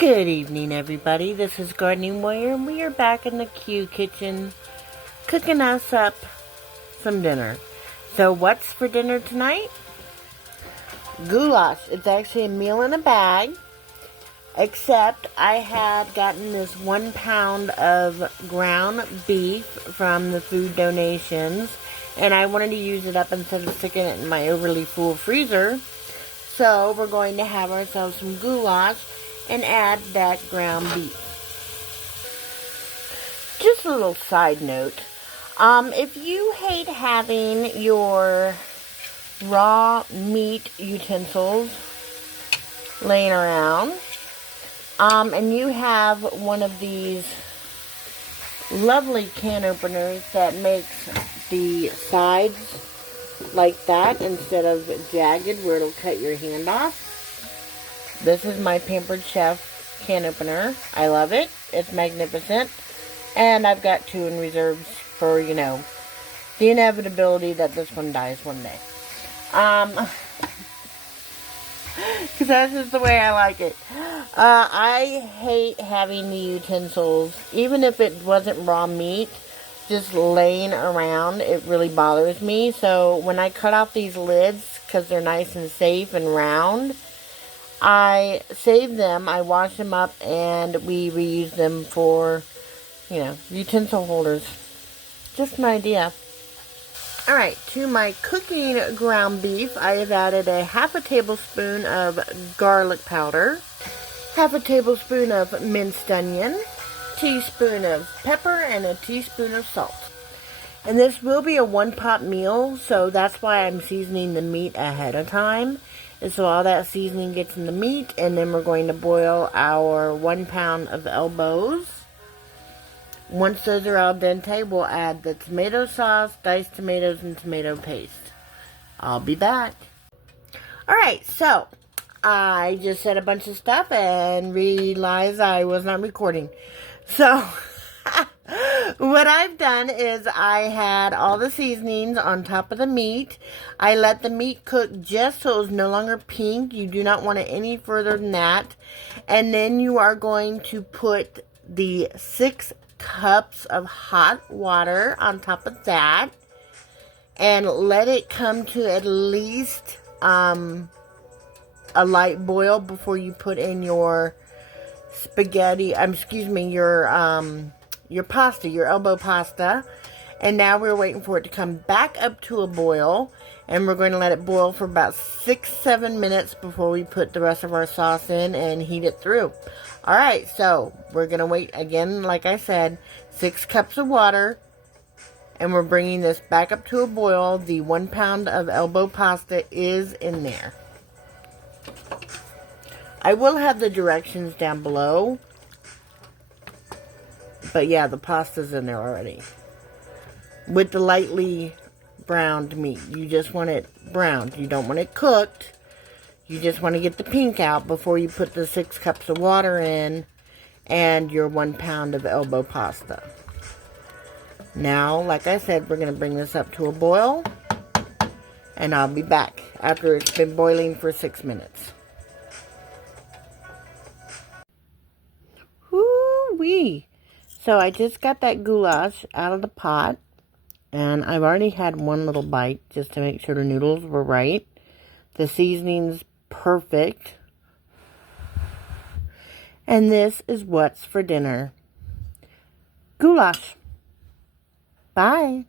Good evening, everybody. This is Gardening Warrior, and we are back in the Q kitchen cooking us up some dinner. So what's for dinner tonight? Goulash. It's actually a meal in a bag, except I had gotten this 1 pound of ground beef from the food donations, and I wanted to use it up instead of sticking it in my overly full freezer. So we're going to have ourselves some goulash and add that ground beef. Just a little side note. If you hate having your raw meat utensils laying around, and you have one of these lovely can openers that makes the sides like that instead of jagged where it'll cut your hand off, this is my Pampered Chef can opener. I love it. It's magnificent. And I've got 2 in reserves for, the inevitability that this one dies one day. Because that's just the way I like it. I hate having the utensils, even if it wasn't raw meat, just laying around. It really bothers me. So when I cut off these lids, because they're nice and safe and round, I save them, I wash them up, and we reuse them for, utensil holders. Just an idea. Alright, to my cooking ground beef, I have added a half a tablespoon of garlic powder, half a tablespoon of minced onion, teaspoon of pepper, and a teaspoon of salt. And this will be a one-pot meal, so that's why I'm seasoning the meat ahead of time. And so all that seasoning gets in the meat, and then we're going to boil our 1 pound of elbows. Once those are al dente, we'll add the tomato sauce, diced tomatoes, and tomato paste. I'll be back. Alright, so I just said a bunch of stuff and realized I was not recording. So what I've done is I had all the seasonings on top of the meat. I let the meat cook just so it was no longer pink. You do not want it any further than that. And then you are going to put the 6 cups of hot water on top of that. And let it come to at least a light boil before you put in your spaghetti, your pasta, your elbow pasta. And now we're waiting for it to come back up to a boil, and we're going to let it boil for about 6-7 minutes before we put the rest of our sauce in and heat it through. Alright, so we're going to wait again, like I said, 6 cups of water, and we're bringing this back up to a boil. The 1 pound of elbow pasta is in there. I will have the directions down below. But yeah, the pasta's in there already. With the lightly browned meat. You just want it browned. You don't want it cooked. You just want to get the pink out before you put the 6 cups of water in and your 1 pound of elbow pasta. Now, like I said, we're going to bring this up to a boil. And I'll be back after it's been boiling for 6 minutes. Woo-wee! So I just got that goulash out of the pot, and I've already had one little bite just to make sure the noodles were right. The seasoning's perfect. And this is what's for dinner. Goulash. Bye.